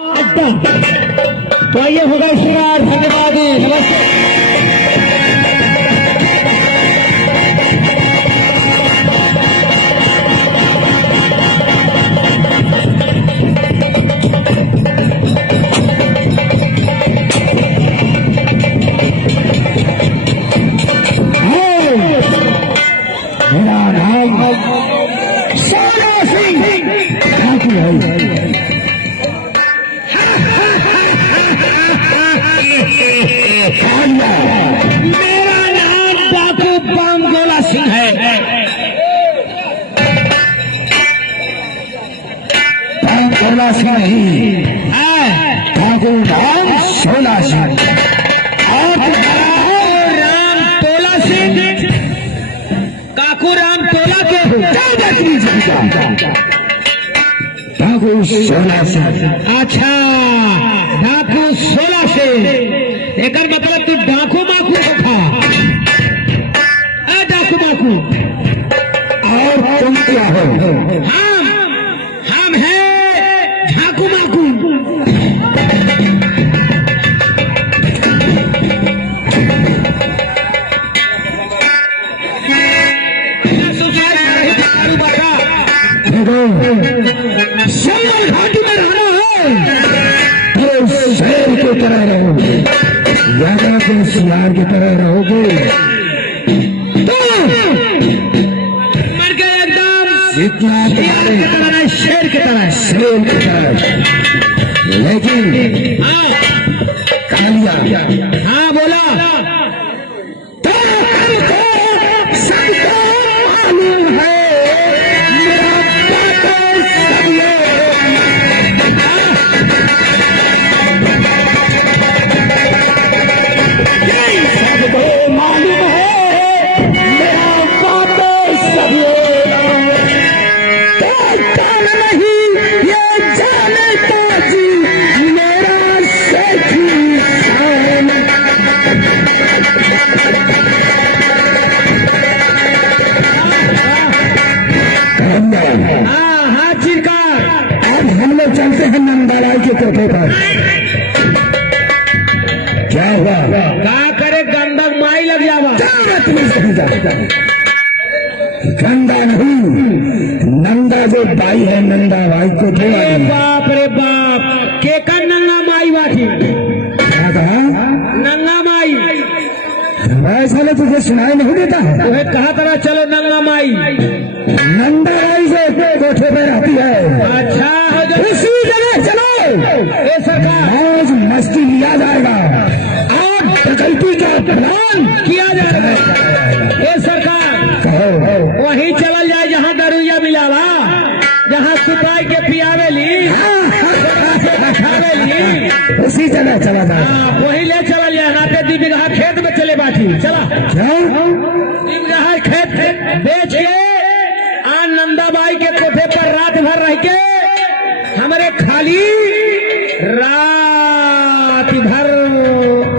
तो ये होगा श्रीराम। धन्यवाद, नमस्ते। मेरा नाम सोना सिंह। मेरा नाम डाकू पांगोला सिंह है। पांगोला सिंह नहीं, डाकू राम सोना सिंह। आप राम तोला सिंह, काकू राम तोला के डाकू सोना सिंह। अच्छा, डाकू 16 से एक मतलब तू डाकू माकू था। डाकू माकू और तुम क्या हो? हम हैं झाकू माकू। घाटी में रहना है तो शेर की तरह रहोगे, ज्यादा तुम सियार की तरह रहोगे तो मर गए एकदम। जितना तुम्हारे शेर की तरह, शेर की तरह। लेकिन कालिया, हाँ बोला, तो हमको सबको मालूम है मेरा बातें सब ये सबको मालूम है मेरा बातें सब ये नहीं ये जाने तो जी मेरा सखी शान। हाँ चिरकार। अब हम लोग चलते हैं नंदालाई के कोठे पर। क्या हुआ? क्या करे, गंदक माई लग जावा। गंदा नहीं, नंदा जो बाई है, नंदा बाई को दो। बाप रे बाप, केकर नंगा माई बाठी? क्या कहा? नंगा माई। ऐसा ले तुझे सुनाई नहीं देता है? तुम्हें कहा था चलो नंगा माई। नंदा बाई से कोठे पर रहती है। अच्छा हो जाए, उसी जगह चलो, ए सरकार, मौज मस्ती लिया जाएगा और डकैती का प्लान किया जाए। ए सरकार, कहो। वहीं चल जाए जहाँ दरुया मिलावा, जहाँ सिपाही के पियावेली खावेली, उसी जगह चला जाए। वही ले चल जाए। नाते 2 बीघा खेत में चले बाठी। चला, क्यों? 3 बीघा खेत बेच के आ नंदाबाई के कोठे पर रात भर रह के हमारे खाली रात भर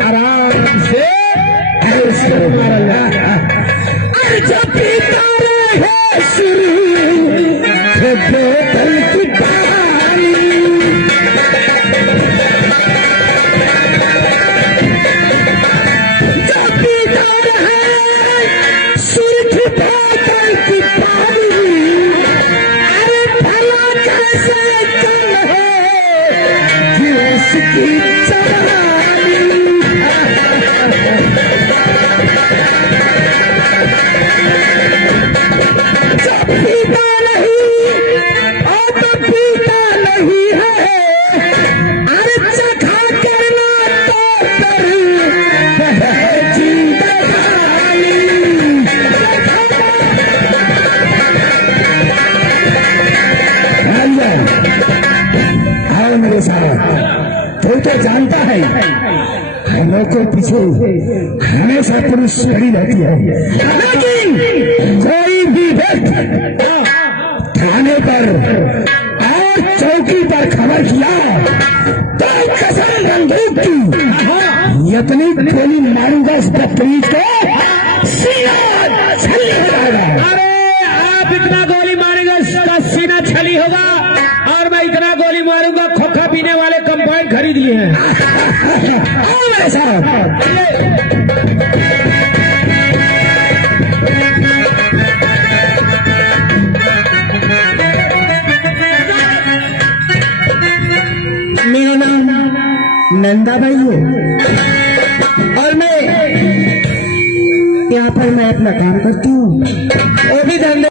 आराम से ऐसे मारा जब पीता रहे शुरू बोतल की पानी, जब पीता रहे सुर्ख बोतल की पानी। अरे भला कैसे कम है जिसकी जवानी। जब पीता नहीं और तो पीता नहीं है, अरे चखा करना तो कर है जिंदगानी। आओ मेरे साथ, तू तो जानता है हम लोग के पीछे हमेशा पुरुष खड़ी रहती है, लेकिन कोई भी व्यक्ति थाने पर और चौकी पर खबर किया तो कसम बंदूक की इतनी गोली मारूंगा इस बदतमीज को, सीना छली हो जाएगा। अरे आप इतना गोली मारेंगे इसका सीना छली होगा, और मैं इतना गोली मारूंगा खोखा पीने वाले कम लिए हैं। आओ मेरे साथ। मेरा नाम नंदा भाई है और मैं यहाँ पर मैं अपना काम करती हूँ, वो भी धंधे